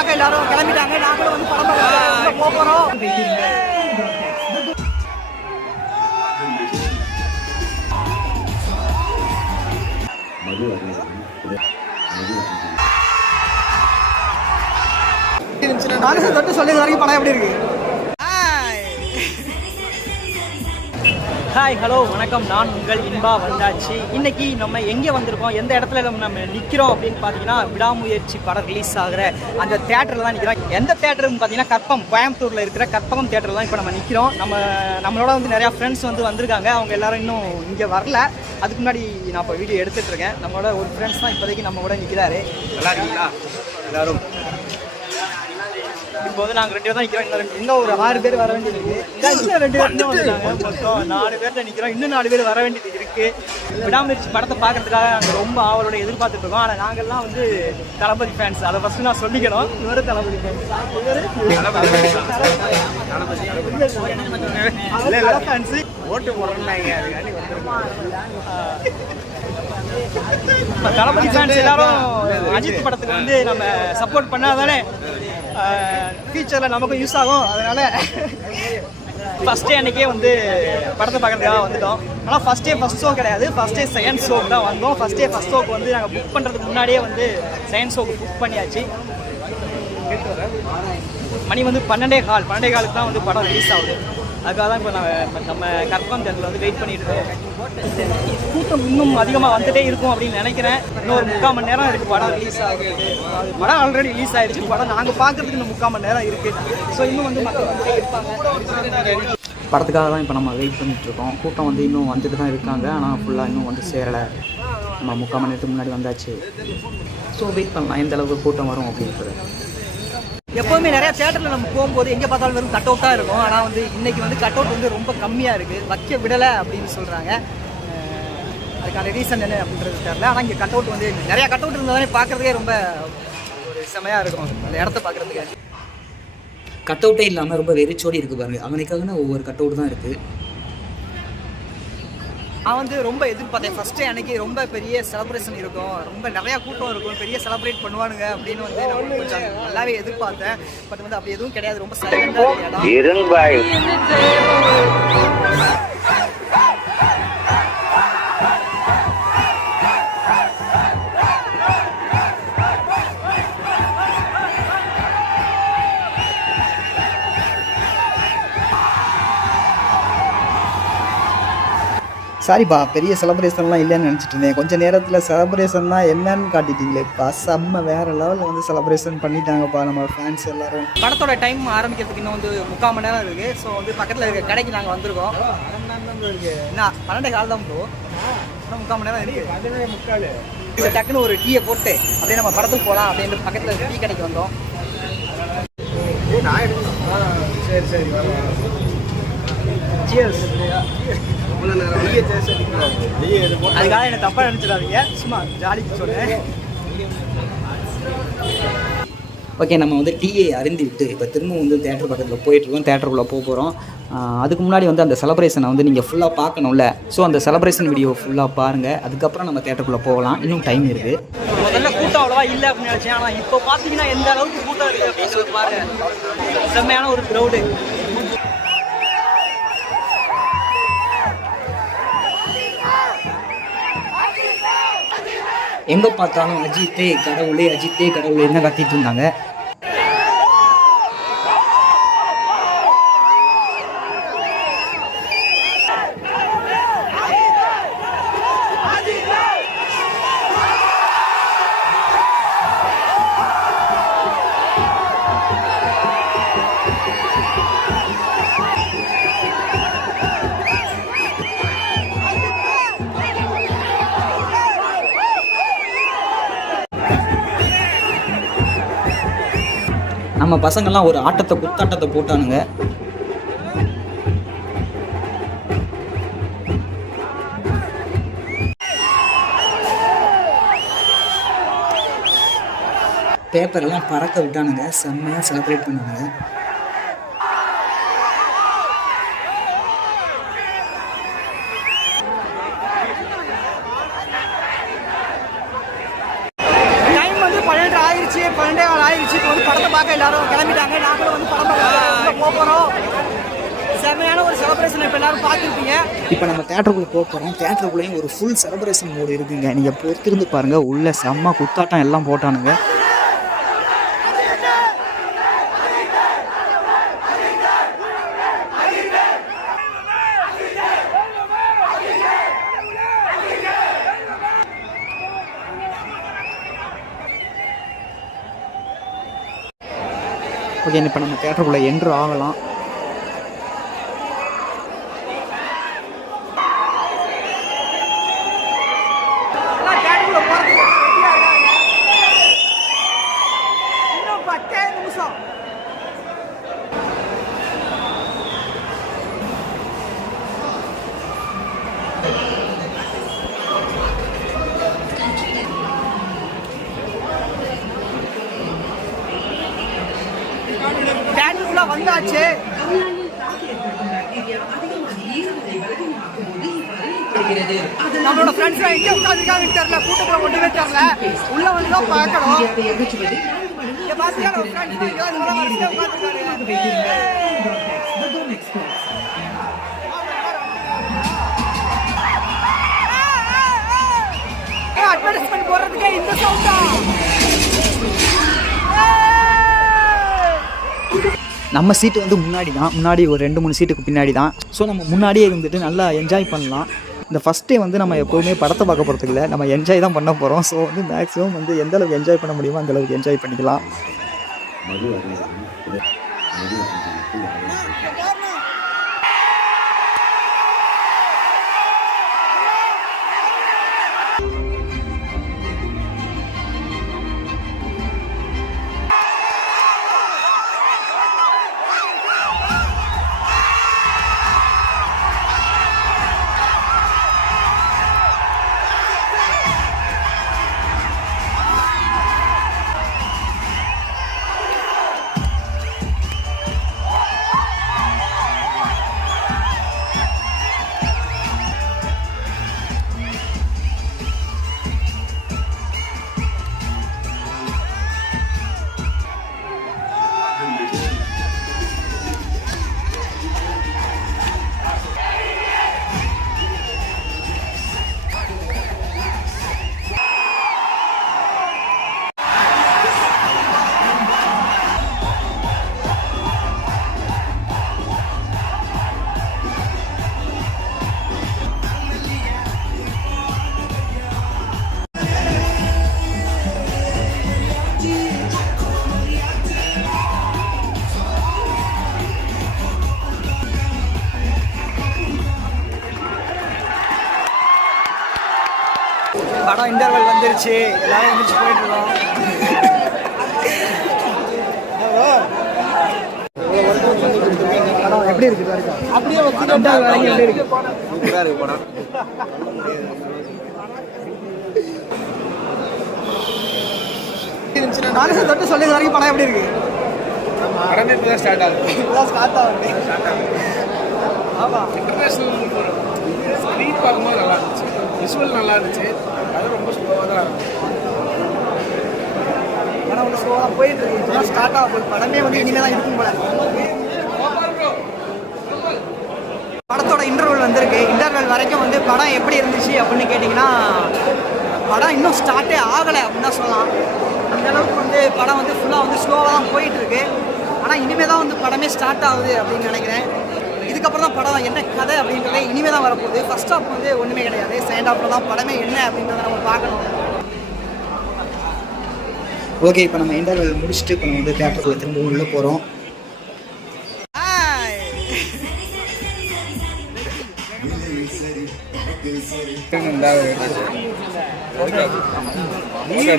பார்க்க எல்லாரும் கிளம்பிட்டாங்க. நாங்களும் வந்து படம் பார்க்க போக போகிறோம். மனசை தொட்டு சொல்லுறது வரைக்கும் படம் எப்படி இருக்கு? ஹாய் ஹலோ வணக்கம், நான் உங்கள் இன்பா வந்தாச்சு. இன்றைக்கி நம்ம எங்கே வந்திருக்கோம், எந்த இடத்துல நம்ம நிற்கிறோம் அப்படின்னு பார்த்தீங்கன்னா, விடாமுயற்சி படம் ரிலீஸ் ஆகிற அந்த தேட்டரில் தான் நிற்கிறோம். எந்த தேட்டருன்னு பார்த்தீங்கன்னா கற்பகம், கோயம்புத்தூரில் இருக்கிற கற்பகம் தேட்டரில் தான் இப்போ நம்ம நிற்கிறோம். நம்மளோட வந்து நிறையா ஃப்ரெண்ட்ஸ் வந்து வந்திருக்காங்க. அவங்க எல்லோரும் இன்னும் இங்கே வரல. அதுக்கு முன்னாடி நான் இப்போ வீடியோ எடுத்துகிட்டு இருக்கேன். நம்மளோட ஒரு ஃப்ரெண்ட்ஸ் தான் இப்போதைக்கு நம்ம கூட நிற்கிறாரு. நல்லா இருக்கீங்களா எல்லோரும்? இப்போ வந்து நாங்கள் 2 பேர் தான் நிற்கிறோம். இன்னும் ஒரு 6 பேர் வர வேண்டியது இருக்குது. இன்னும் 2 பேர் தான் வந்துட்டாங்க. மொத்தம் 4 பேர்கிட்ட நிற்கிறோம். இன்னும் 4 பேர் வர வேண்டியது இருக்குது. விடாமுயற்சி படத்தை பார்க்கறதுக்காக நாங்கள் ரொம்ப ஆவலோட எதிர்பார்த்துட்டு இருக்கோம். ஆனால் நாங்கள்லாம் வந்து தளபதி ஃபேன்ஸ். அதை ஃபஸ்ட்டு நான் சொல்லிக்கணும். இவரு தளபதி ஃபேன்ஸ். ஃபேன்ஸு ஓட்டு போடுறாங்க. தளபதி ஃபேன்ஸ் எல்லாரும் அஜித் படத்துக்கு வந்து நம்ம சப்போர்ட் பண்ணாதானே ஃபியூச்சரில் நமக்கும் யூஸ் ஆகும். அதனால் ஃபஸ்ட் டே அன்றைக்கே வந்து படத்தை பார்க்குறதுக்காக வந்துட்டோம். ஆனால் ஃபஸ்ட் ஷோ கிடையாது, ஃபஸ்ட் டே செகண்ட் ஷோக்கு தான் வந்தோம். ஃபஸ்ட் ஷோக்கு வந்து நாங்கள் புக் பண்ணுறதுக்கு முன்னாடியே வந்து செகண்ட் ஷோக்கு புக் பண்ணியாச்சு. மணி வந்து 12:15 தான் வந்து படம் ரிலீஸ் ஆகுது. அதுக்காக தான் இப்போ நம்ம கற்பகம் தேட்டரில் வந்து வெயிட் பண்ணிட்டு இருக்கோம். கூட்டம் இன்னும் அதிகமாக வந்துட்டே இருக்கும் அப்படின்னு நினைக்கிறேன். இன்னும் ஒரு 3/4 மணி நேரம் இருக்குது படம் ரிலீஸ் ஆகுது. படம் ஆல்ரெடி ரிலீஸ் ஆகிடுச்சு. படம் நாங்கள் பார்க்குறதுக்கு இன்னும் 3/4 மணி நேரம் இருக்குது. ஸோ இன்னும் வந்து மக்கள் வந்துட்டே இருப்பாங்க. படத்துக்காக தான் இப்போ நம்ம வெயிட் பண்ணிகிட்ருக்கோம். கூட்டம் வந்து இன்னும் வந்துட்டு தான் இருக்காங்க. ஆனால் ஃபுல்லாக இன்னும் வந்து சேரலை. நம்ம 3/4 மணி நேரத்துக்கு முன்னாடி வந்தாச்சு. ஸோ வெயிட் பண்ணலாம் எந்த அளவுக்கு கூட்டம் வரும் அப்படின்றது. எப்போவுமே நிறையா தேட்டரில் நம்ம போகும்போது எங்கே பார்த்தாலும் வெறும் கட் அவுட்டாக இருக்கும். ஆனால் வந்து இன்றைக்கி வந்து கட் அவுட் வந்து ரொம்ப கம்மியாக இருக்குது, வைக்க விடலை அப்படின்னு சொல்கிறாங்க. அதுக்கான ரீசன் என்ன அப்படின்றது தெரியல. ஆனால் இங்கே கட் அவுட் வந்து நிறையா கட் அவுட் இருந்தால் தானே பார்க்குறதுக்கே ரொம்ப ஒரு செமையாக இருக்கும் அந்த இடத்த பார்க்குறதுக்கு. கட் அவுட்டே இல்லாமல் ரொம்ப வெறிச்சோடி இருக்குது பாருங்கள். அவனுக்காகனா ஒவ்வொரு கட் அவுட் தான் இருக்குது. நான் வந்து ரொம்ப எதிர்பார்த்தேன். ஃபஸ்ட்டு அன்றைக்கி ரொம்ப பெரிய செலிப்ரேஷன் இருக்கும், ரொம்ப நிறையா கூட்டம் இருக்கும், பெரிய செலிப்ரேட் பண்ணுவானுங்க அப்படின்னு வந்து நான் கொஞ்சம் நல்லாவே எதிர்பார்த்தேன். பட் வந்து அப்படி எதுவும் கிடையாது. ரொம்ப சைலண்டாக சாரிப்பா, பெரிய செலிப்ரேஷன்லாம் இல்லைன்னு நினச்சிட்டு இருந்தேன். கொஞ்சம் நேரத்தில் செலிப்ரேஷன்லாம் என்னன்னு காட்டிட்டீங்களேப்பா. செம்ம வேறு லெவலில் வந்து செலிப்ரேஷன் பண்ணிட்டாங்கப்பா நம்ம ஃபேன்ஸ் எல்லோரும். படத்தோட டைம் ஆரம்பிக்கிறதுக்கு இன்னும் வந்து 3/4 மணி நேரம் இருக்குது. ஸோ வந்து பக்கத்தில் இருக்க கடைக்கு நாங்கள் வந்திருக்கோம். என்ன 12:15 தான் ப்ரோ, இன்னும் 3/4 மணி நேரம் இருக்குது. டக்குன்னு ஒரு டீயை போட்டு அப்படியே நம்ம படத்துக்கு போகலாம் அப்படின்ட்டு பக்கத்தில் இருக்க டீ கடைக்கு வந்தோம். சரி அதுக்காக என்ன தப்பா நினைச்சிடாதீங்க, சும்மா ஜாலிக்கு சொன்னேன். ஓகே, நம்ம வந்து டீயை அருந்தி விட்டு இப்போ திரும்ப வந்து தேட்டர் பக்கத்தில் போயிட்டுருக்கோம். தேட்டருக்குள்ளே போகிறோம். அதுக்கு முன்னாடி வந்து அந்த செலிப்ரேஷனை வந்து நீங்கள் ஃபுல்லாக பார்க்கணும்ல. ஸோ அந்த செலிப்ரேஷன் வீடியோ ஃபுல்லாக பாருங்கள். அதுக்கப்புறம் நம்ம தேட்டருக்குள்ளே போகலாம். இன்னும் டைம் இருக்குது. முதல்ல கூட்டம் அவ்வளோவா இல்லை அப்படின்னு நினச்சேன். ஆனால் இப்போ பார்த்தீங்கன்னா எந்த அளவுக்கு கூட்டம் இருக்குது அப்படின்னு சொல்லி பாருங்கள். செம்மையான ஒரு க்ரௌடு. எங்கே பார்த்தாலும் அஜித்தே கடவுளே, அஜித்தே கடவுளே என்ன கத்திட்டு இருந்தாங்க. நம்ம பசங்கள்லாம் ஒரு குத்தாட்டத்தை போட்டானுங்க. பேப்பரெல்லாம் பறக்க விட்டானுங்க. செம்மையாக செலிப்ரேட் பண்ணானுங்க. டைம் வந்து 12 ஆயிடுச்சு, 12 ஆயிடுச்சு. இப்போ வந்து படத்தை பார்க்க எல்லாரும் கிளம்பிட்டாங்க. நாங்களும் வந்து படம் பார்க்க போக போகிறோம். செம்மையான ஒரு செலிப்ரேஷன் இப்போ எல்லாரும் பார்த்துருப்பீங்க. இப்போ நம்ம தேட்டருக்குள்ளே போக போகிறோம். தேட்டருக்குள்ளேயும் ஒரு ஃபுல் செலிப்ரேஷன் மோடு இருக்குங்க. நீங்கள் பொறுத்திருந்து பாருங்கள். உள்ள செம்ம குத்தாட்டம் எல்லாம் போட்டானுங்க. ஓகே, இப்போ நம்ம தேட்டருக்குள்ளே என்ட்ரு ஆகலாம். இன்னும் 10 நிமிஷம். தேட்டருக்குள்ள வந்தாச்சு. நம்மளோட ஃப்ரெண்ட்ஸ் எங்கே உட்காந்துருக்காங்க தெரியல, கூட்டத்தில் ஒன்றுமே தெரியல. உள்ள வந்து தான் பார்க்கணும். இங்கே பார்த்தீங்கன்னா நம்ம ஃப்ரெண்ட்ஸ் அட்வர்டைஸ்மெண்ட் போடுறதுக்கே இந்த சவுண்டா? நம்ம சீட்டு வந்து முன்னாடி ஒரு 2-3 சீட்டுக்கு பின்னாடி தான். ஸோ நம்ம முன்னாடியே இருந்துட்டு நல்லா என்ஜாய் பண்ணலாம். இந்த ஃபஸ்ட் டே வந்து நம்ம எப்போவுமே படத்தை பார்க்க போகிறதுக்கு இல்லை, நம்ம என்ஜாய் தான் பண்ண போகிறோம். ஸோ வந்து மேக்ஸிமம் வந்து எந்த அளவுக்கு என்ஜாய் பண்ண முடியுமோ அந்த அளவுக்கு என்ஜாய் பண்ணிக்கலாம். படம் இன்டர்வல் வந்துருச்சு. எல்லாரும் எந்திரிச்சு போயிட்டு இருக்கோம். படம் எப்படி இருக்கு? அப்படியே எப்படி இருக்கு? சூப்பரா இருக்கு படம். நானும் தொட்டு சொல்லி வரைக்கும் படம் எப்படி இருக்கு? படம் இப்போ தான் ஸ்டார்ட் ஆகுது. ஆமா, இன்டர்நேஷனல் ஸ்க்ரீன் பார்க்கும்போது நல்லா இருந்துச்சு, விஷுவல் நல்லா இருந்துச்சு. அது ரொம்ப ஸ்லோவாக தான் இருக்கும். படம் வந்து ஸ்லோவாக போயிட்டு இருக்கு. இப்போ தான் ஸ்டார்ட் ஆகும். படமே வந்து இனிமேல் தான் இருக்கும் போல. படத்தோட இன்டர்வல் வந்திருக்கு. இன்டர்வல் வரைக்கும் வந்து படம் எப்படி இருந்துச்சு அப்படின்னு கேட்டிங்கன்னா, படம் இன்னும் ஸ்டார்ட்டே ஆகலை அப்படின்னு தான் சொல்லலாம். அந்தளவுக்கு வந்து படம் வந்து ஃபுல்லாக வந்து ஸ்லோவாக தான் போயிட்டுருக்கு. ஆனால் இனிமேல் தான் வந்து படமே ஸ்டார்ட் ஆகுது அப்படின்னு நினைக்கிறேன். இதுக்கப்புறம் தான் படம் என்ன கதை அப்படின்றதே இனிமேல் தான் வரப்போகுது. ஃபர்ஸ்ட் ஹாஃப் வந்து ஒன்றுமே கிடையாது. செகண்ட் ஹாஃபில் தான் படமே என்ன அப்படின்றத நம்ம பார்க்கணும். ஓகே, இப்போ நம்ம இன்டர்வல் முடிச்சுட்டு இப்போ நம்ம வந்து தேட்டருக்குள்ளே திரும்ப உள்ளே போகிறோம்.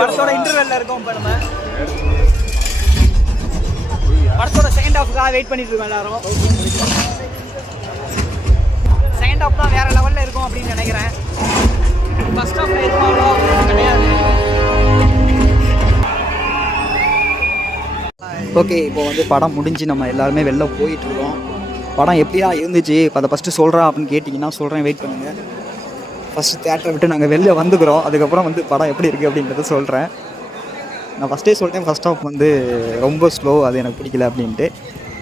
படத்தோட இன்டர்வெல்ல இருக்கோம். இப்போ நம்ம படத்தோட செகண்ட் ஹாஃப்க்காக வெயிட் பண்ணிட்டு இருக்கோம் எல்லாரும். செகண்ட் ஹாஃப் தான் வேற லெவலில் இருக்கும் அப்படின்னு நினைக்கிறேன். ஃபர்ஸ்ட் ஹாஃப்ல எதுவும் அவ்வளோ கிடையாது. ஓகே, இப்போ வந்து படம் முடிஞ்சு நம்ம எல்லாருமே வெளில போயிட்டுருக்கோம். படம் எப்படியா இருந்துச்சு அதை ஃபஸ்ட்டு சொல்கிறேன் அப்படின்னு கேட்டிங்கன்னா சொல்கிறேன், வெயிட் பண்ணுங்கள். ஃபஸ்ட்டு தேட்டரை விட்டு நாங்கள் வெளில வந்துக்கிறோம். அதுக்கப்புறம் வந்து படம் எப்படி இருக்குது அப்படின்றத சொல்கிறேன். நான் ஃபஸ்ட்டே சொல்லிட்டேன் ஃபஸ்ட் ஹாஃப் வந்து ரொம்ப ஸ்லோ, அது எனக்கு பிடிக்கல அப்படின்ட்டு.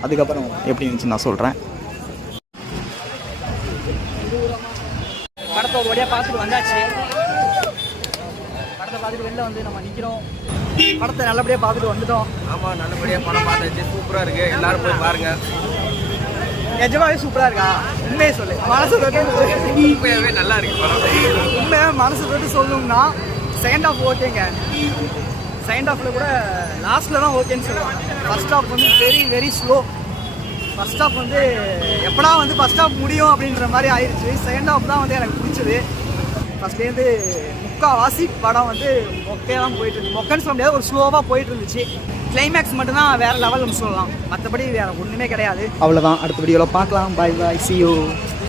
அதுக்கப்புறம் எப்படி இருந்துச்சு நான் சொல்கிறேன். படத்தை ஒரு வழியாக பார்த்துட்டு வந்தாச்சு. படத்தை பார்த்துட்டு வெளில வந்து நம்ம நிற்கிறோம். படத்தை நல்லபடியாக பார்த்துட்டு வந்துட்டோம். ஆமாம், நல்லபடியாக படம் பார்த்தாச்சு. சூப்பராக இருக்குது, எல்லாரும் போய் பாருங்கள். நிஜமாவே சூப்பராக இருக்கா? உண்மையை சொல்லு, மனசு தொட்டு உண்மையாகவே நல்லா இருக்கு படம். உண்மையாக மனசு தொட்டு சொல்லணும்னா செகண்ட் ஹாஃப் ஓகேங்க. செகண்ட் ஹாஃபில் கூட லாஸ்ட்டில் தான் ஓகேன்னு சொல்லுவாங்க. ஃபர்ஸ்ட் ஹாஃப் வந்து very very slow. First half வந்து எப்படா வந்து ஃபர்ஸ்ட் ஹாஃப் முடியும் அப்படின்ற மாதிரி ஆயிடுச்சு. செகண்ட் ஹாஃப் தான் வந்து எனக்கு பிடிச்சது. ஃபஸ்ட்லேருந்து முக்கால்வாசி படம் வந்து மொக்கையாக தான் போயிட்டு இருந்துச்சு. மொக்கைன்னு சொல்ல முடியாது, ஒரு ஸ்லோவாக போயிட்டு இருந்துச்சு. கிளைமேக்ஸ் மட்டும்தான் வேறு லெவல்னு சொல்லலாம், மற்றபடி வேறு ஒன்றுமே கிடையாது. அவ்வளோதான், அடுத்த வீடியோவில் பார்க்கலாம். பாய் பாய், see you.